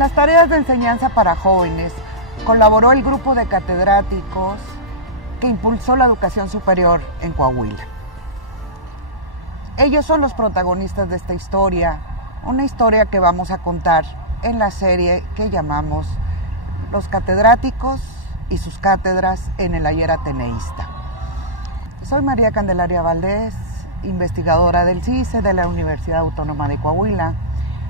las tareas de enseñanza para jóvenes colaboró el grupo de catedráticos que impulsó la educación superior en Coahuila. Ellos son los protagonistas de esta historia, una historia que vamos a contar en la serie que llamamos Los catedráticos y sus cátedras en el ayer ateneísta. Soy María Candelaria Valdés, investigadora del CICE de la Universidad Autónoma de Coahuila,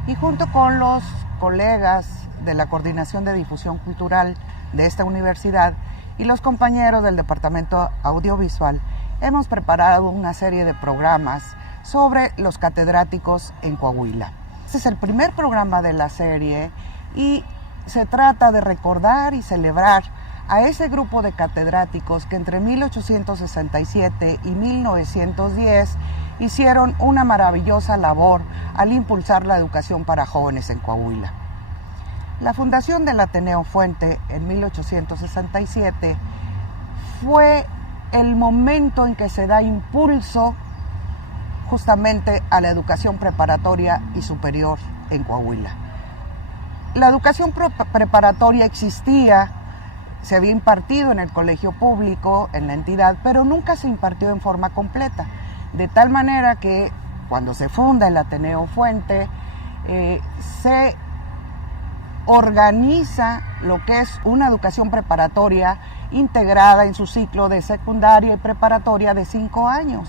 y junto con los colegas de la Coordinación de Difusión Cultural de esta universidad y los compañeros del Departamento Audiovisual, hemos preparado una serie de programas sobre los catedráticos en Coahuila. Este es el primer programa de la serie y se trata de recordar y celebrar a ese grupo de catedráticos que entre 1867 y 1910 hicieron una maravillosa labor al impulsar la educación para jóvenes en Coahuila. La fundación del Ateneo Fuente en 1867 fue el momento en que se da impulso justamente a la educación preparatoria y superior en Coahuila. La educación preparatoria existía, se había impartido en el colegio público, en la entidad, pero nunca se impartió en forma completa, de tal manera que cuando se funda el Ateneo Fuente, se organiza lo que es una educación preparatoria integrada en su ciclo de secundaria y preparatoria de 5 años.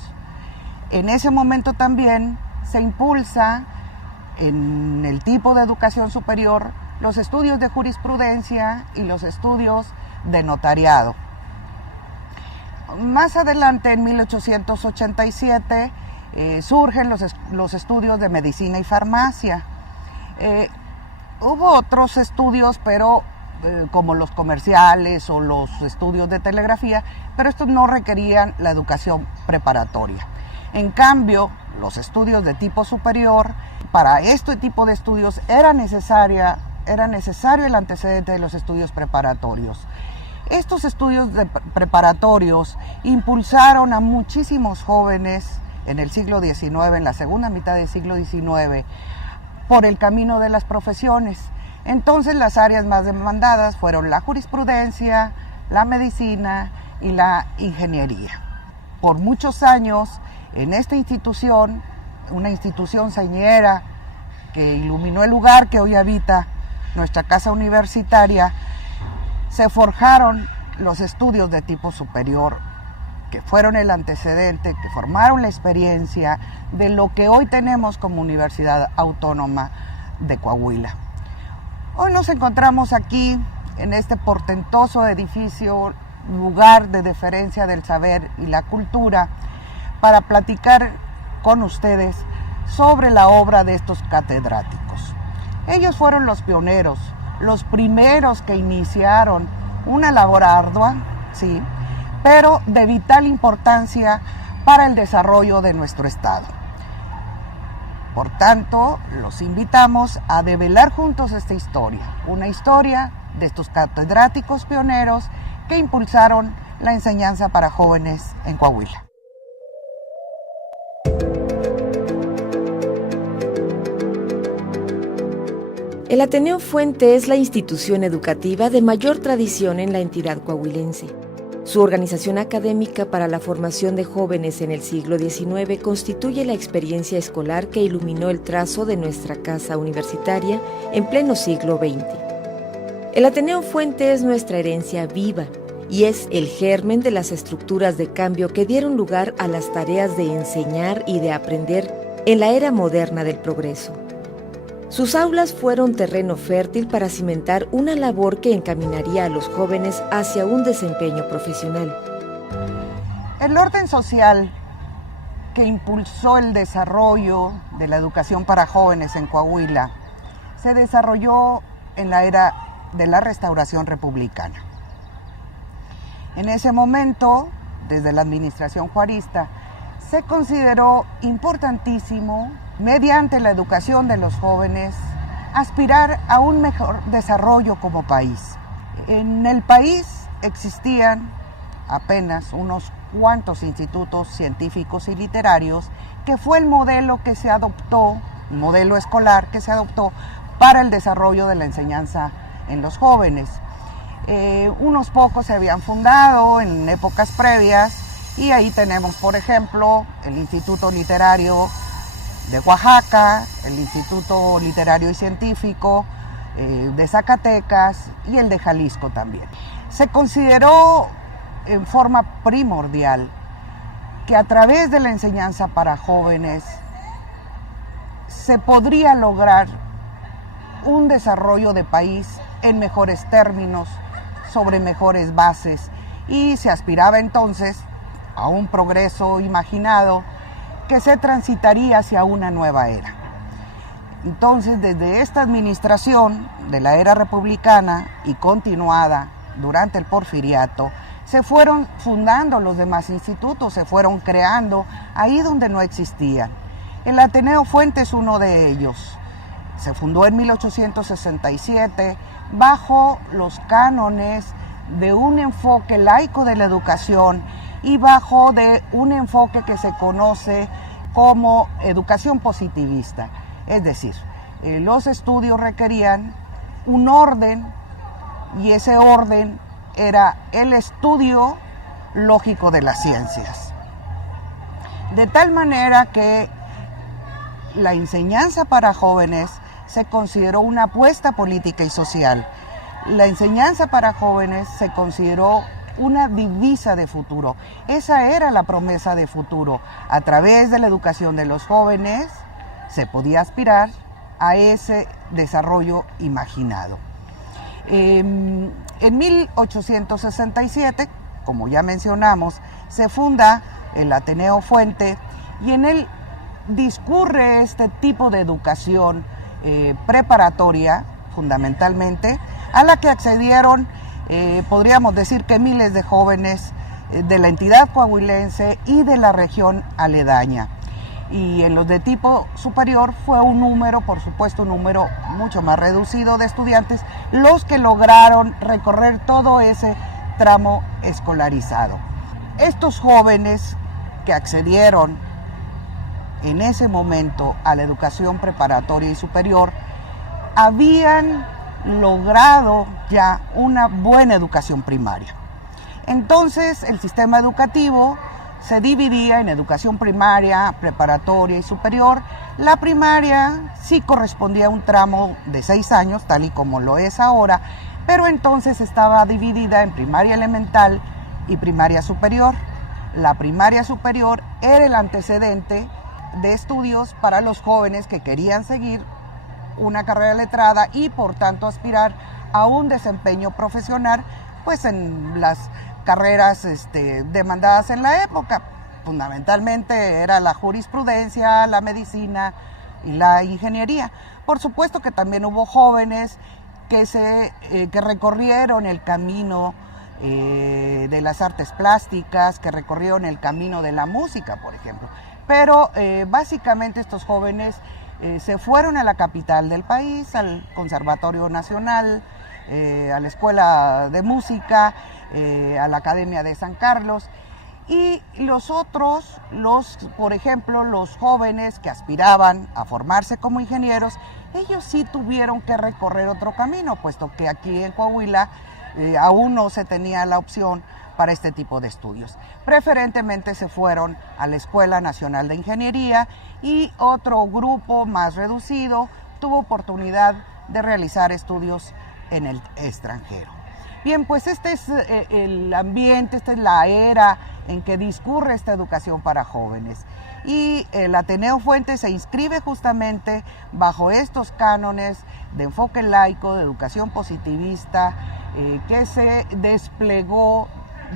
En ese momento también se impulsa en el tipo de educación superior los estudios de jurisprudencia y los estudios de notariado. Más adelante, en 1887, surgen los estudios de medicina y farmacia. Hubo otros estudios, pero como los comerciales o los estudios de telegrafía, pero estos no requerían la educación preparatoria. En cambio, los estudios de tipo superior, para este tipo de estudios era necesario el antecedente de los estudios preparatorios. Estos estudios preparatorios impulsaron a muchísimos jóvenes en el siglo XIX, en la segunda mitad del siglo XIX, por el camino de las profesiones. Entonces las áreas más demandadas fueron la jurisprudencia, la medicina y la ingeniería. Por muchos años, en esta institución, una institución señera que iluminó el lugar que hoy habita nuestra casa universitaria, se forjaron los estudios de tipo superior, que fueron el antecedente, que formaron la experiencia de lo que hoy tenemos como Universidad Autónoma de Coahuila. Hoy nos encontramos aquí, en este portentoso edificio, lugar de deferencia del saber y la cultura, para platicar con ustedes sobre la obra de estos catedráticos. Ellos fueron los pioneros, los primeros que iniciaron una labor ardua, sí, pero de vital importancia para el desarrollo de nuestro Estado. Por tanto, los invitamos a develar juntos esta historia, una historia de estos catedráticos pioneros que impulsaron la enseñanza para jóvenes en Coahuila. El Ateneo Fuente es la institución educativa de mayor tradición en la entidad coahuilense. Su organización académica para la formación de jóvenes en el siglo XIX constituye la experiencia escolar que iluminó el trazo de nuestra casa universitaria en pleno siglo XX. El Ateneo Fuente es nuestra herencia viva y es el germen de las estructuras de cambio que dieron lugar a las tareas de enseñar y de aprender en la era moderna del progreso. Sus aulas fueron terreno fértil para cimentar una labor que encaminaría a los jóvenes hacia un desempeño profesional. El orden social que impulsó el desarrollo de la educación para jóvenes en Coahuila se desarrolló en la era de la Restauración Republicana. En ese momento, desde la administración juarista, se consideró importantísimo, mediante la educación de los jóvenes, aspirar a un mejor desarrollo como país. En el país existían apenas unos cuantos institutos científicos y literarios, que fue el modelo que se adoptó, el modelo escolar que se adoptó para el desarrollo de la enseñanza en los jóvenes. Unos pocos se habían fundado en épocas previas y ahí tenemos, por ejemplo, el Instituto Literario de Oaxaca, el Instituto Literario y Científico de Zacatecas y el de Jalisco también. Se consideró en forma primordial que a través de la enseñanza para jóvenes se podría lograr un desarrollo de país en mejores términos, sobre mejores bases, y se aspiraba entonces a un progreso imaginado que se transitaría hacia una nueva era. Entonces, desde esta administración de la era republicana y continuada durante el porfiriato, se fueron fundando los demás institutos, se fueron creando ahí donde no existían. El Ateneo Fuente es uno de ellos. Se fundó en 1867 bajo los cánones de un enfoque laico de la educación y bajo de un enfoque que se conoce como educación positivista. Es decir, los estudios requerían un orden y ese orden era el estudio lógico de las ciencias. De tal manera que la enseñanza para jóvenes se consideró una apuesta política y social. La enseñanza para jóvenes se consideró una divisa de futuro. Esa era la promesa de futuro. A través de la educación de los jóvenes se podía aspirar a ese desarrollo imaginado. En 1867, como ya mencionamos, se funda el Ateneo Fuente y en él discurre este tipo de educación preparatoria, fundamentalmente, a la que accedieron, podríamos decir que miles de jóvenes de la entidad coahuilense y de la región aledaña. Y en los de tipo superior fue un número, por supuesto, un número mucho más reducido de estudiantes, los que lograron recorrer todo ese tramo escolarizado. Estos jóvenes que accedieron en ese momento a la educación preparatoria y superior habían logrado ya una buena educación primaria. Entonces el sistema educativo se dividía en educación primaria, preparatoria y superior. La primaria sí correspondía a un tramo de 6 años, tal y como lo es ahora, pero entonces estaba dividida en primaria elemental y primaria superior. La primaria superior era el antecedente de estudios para los jóvenes que querían seguir una carrera letrada y por tanto aspirar a un desempeño profesional pues en las carreras demandadas en la época. Fundamentalmente era la jurisprudencia, la medicina y la ingeniería. Por supuesto que también hubo jóvenes que recorrieron el camino de las artes plásticas, que recorrieron el camino de la música, por ejemplo. Pero básicamente estos jóvenes se fueron a la capital del país, al Conservatorio Nacional, a la Escuela de Música, a la Academia de San Carlos, y los otros, por ejemplo, los jóvenes que aspiraban a formarse como ingenieros, ellos sí tuvieron que recorrer otro camino, puesto que aquí en Coahuila aún no se tenía la opción para este tipo de estudios. Preferentemente se fueron a la Escuela Nacional de Ingeniería y otro grupo más reducido tuvo oportunidad de realizar estudios en el extranjero. Bien, pues este es el ambiente, esta es la era en que discurre esta educación para jóvenes. Y el Ateneo Fuente se inscribe justamente bajo estos cánones de enfoque laico, de educación positivista, que se desplegó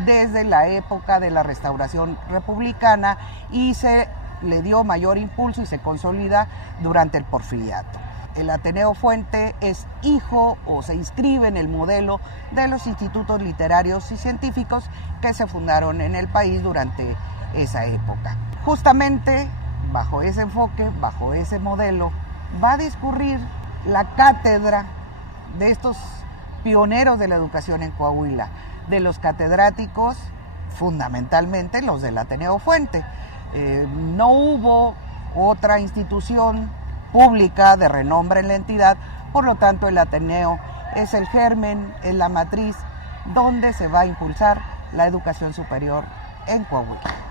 desde la época de la Restauración Republicana y se le dio mayor impulso y se consolida durante el Porfiriato. El Ateneo Fuente es hijo o se inscribe en el modelo de los institutos literarios y científicos que se fundaron en el país durante esa época. Justamente bajo ese enfoque, bajo ese modelo, va a discurrir la cátedra de estos pioneros de la educación en Coahuila, de los catedráticos, fundamentalmente los del Ateneo Fuente. No hubo otra institución pública de renombre en la entidad Por lo tanto, el Ateneo es el germen, es la matriz donde se va a impulsar la educación superior en Coahuila.